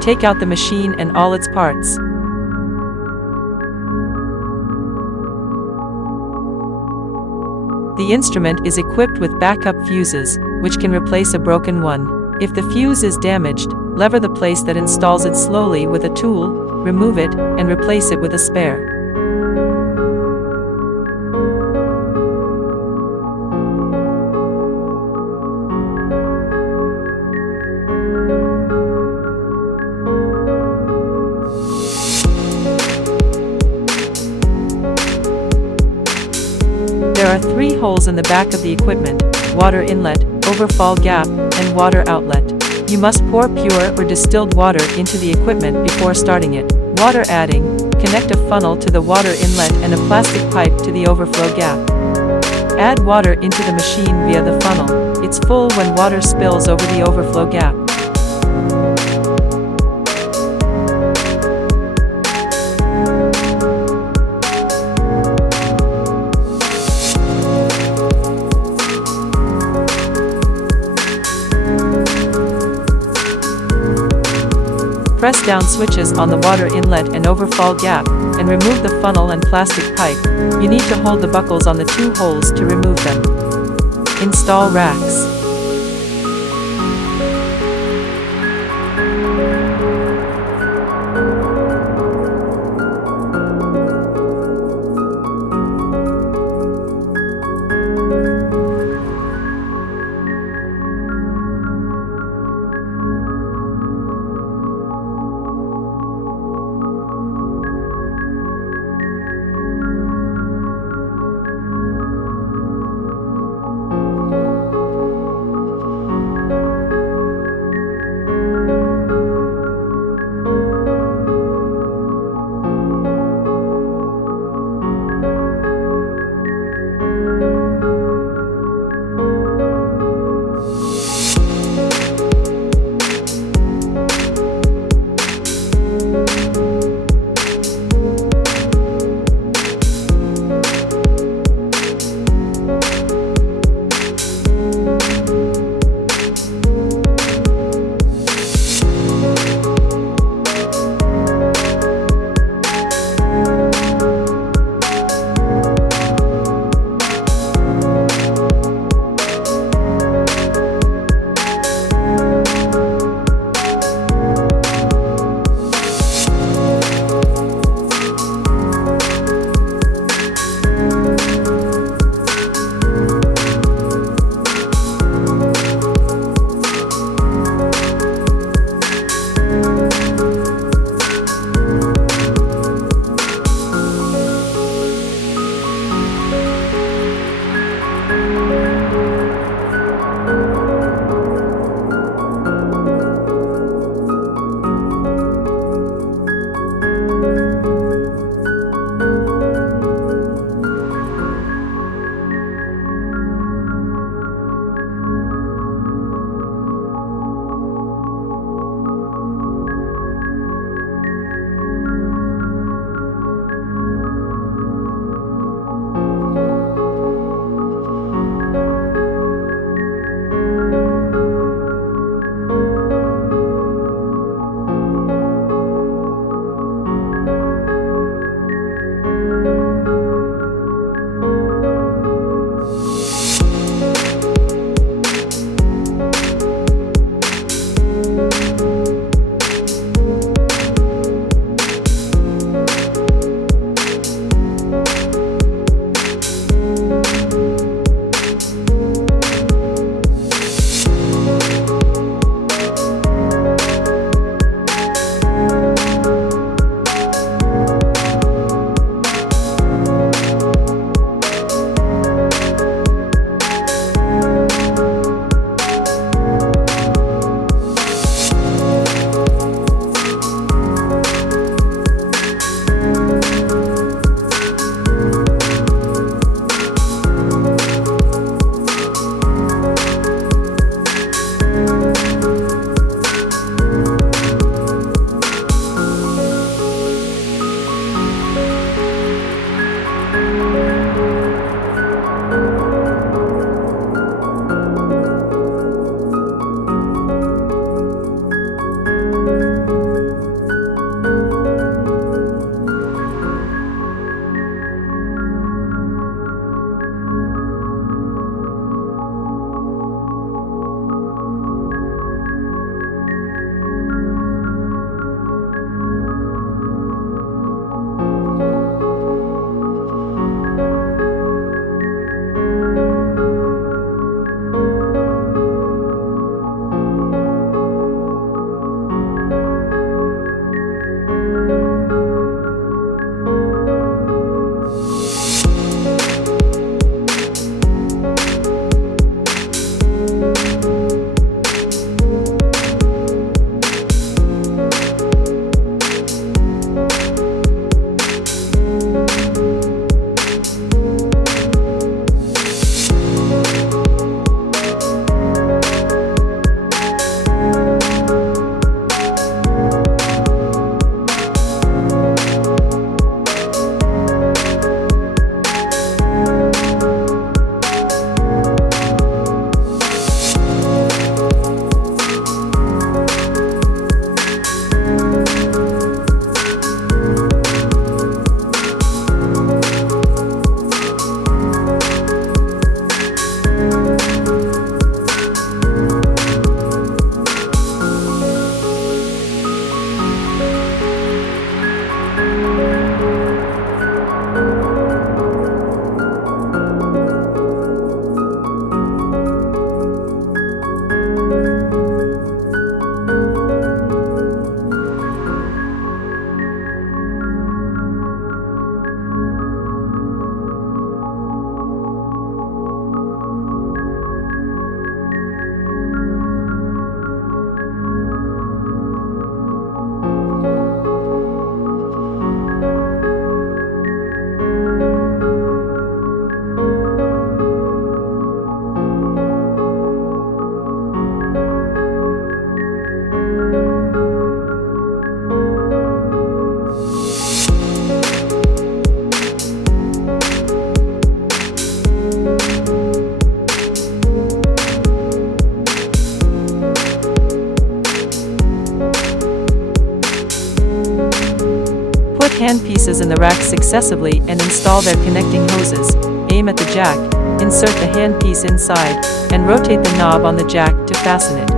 Take out the machine and all its parts. The instrument is equipped with backup fuses, which can replace a broken one. If the fuse is damaged, lever the place that installs it slowly with a tool, remove it, and replace it with a spare. There are 3 holes in the back of the equipment: water inlet, overfall gap, and water outlet. You must pour pure or distilled water into the equipment before starting it. Water adding: connect a funnel to the water inlet and a plastic pipe to the overflow gap. Add water into the machine via the funnel. It's full when water spills over the overflow gap. Press down switches on the water inlet and overfall gap, and remove the funnel and plastic pipe. You need to hold the buckles on the 2 holes to remove them. Install racks. handpieces in the rack successively and install their connecting hoses. Aim at the jack, insert the handpiece inside, and rotate the knob on the jack to fasten it.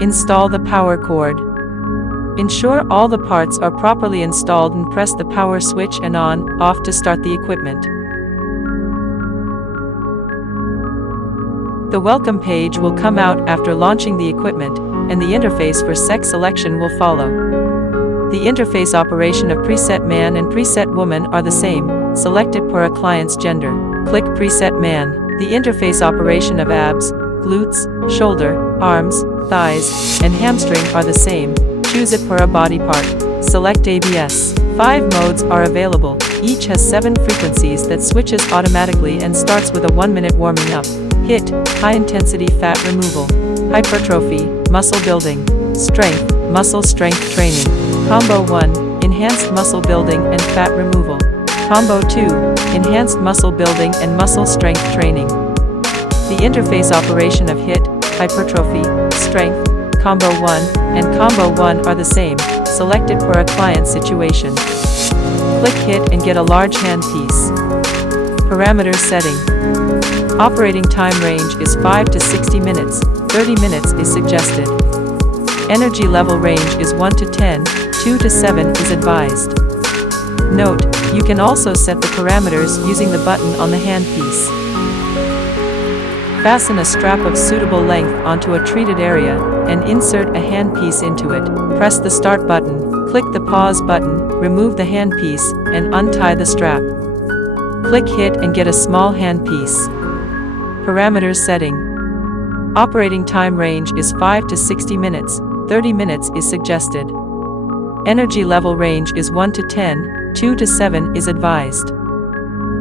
Install the power cord. Ensure all the parts are properly installed and press the power switch and on/off to start the equipment. The welcome page will come out after launching the equipment, and the interface for sex selection will follow. The interface operation of preset man and preset woman are the same, selected per a client's gender. Click preset man. The interface operation of abs, glutes, shoulder, arms, thighs, and hamstring are the same. Choose it per a body part. Select ABS. 5 modes are available. Each has 7 frequencies that switches automatically and starts with a 1-minute warming up. HIT, high intensity fat removal. Hypertrophy, muscle building. Strength, muscle strength training. Combo 1, enhanced muscle building and fat removal. Combo 2, enhanced muscle building and muscle strength training. The interface operation of HIT, hypertrophy, strength, Combo 1, and Combo 1 are the same, selected per a client situation. Click HIT and get a large handpiece. Parameters setting. Operating time range is 5 to 60 minutes, 30 minutes is suggested. Energy level range is 1 to 10, 2 to 7 is advised. Note, you can also set the parameters using the button on the handpiece. Fasten a strap of suitable length onto a treated area, and insert a handpiece into it. Press the start button, click the pause button, remove the handpiece, and untie the strap. Click HIT and get a small handpiece. Parameters setting. Operating time range is 5 to 60 minutes, 30 minutes is suggested. Energy level range is 1 to 10, 2 to 7 is advised.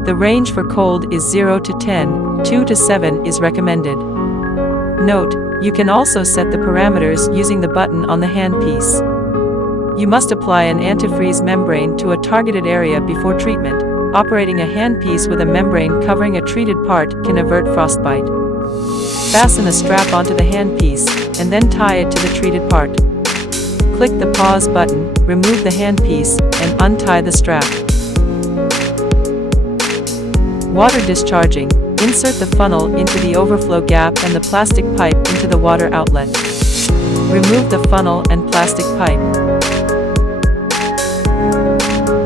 The range for cold is 0 to 10, 2 to 7 is recommended. Note, you can also set the parameters using the button on the handpiece. You must apply an antifreeze membrane to a targeted area before treatment. Operating a handpiece with a membrane covering a treated part can avert frostbite. Fasten a strap onto the handpiece, and then tie it to the treated part. Click the pause button, remove the handpiece, and untie the strap. Water discharging. Insert the funnel into the overflow gap and the plastic pipe into the water outlet. Remove the funnel and plastic pipe.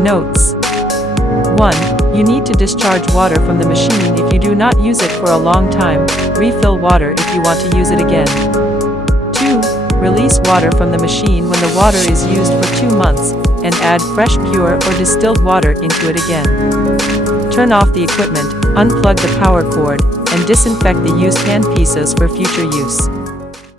Notes. 1. You need to discharge water from the machine if you do not use it for a long time. Refill water if you want to use it again. 2. Release water from the machine when the water is used for 2 months, and add fresh pure or distilled water into it again. Turn off the equipment, unplug the power cord, and disinfect the used handpieces for future use.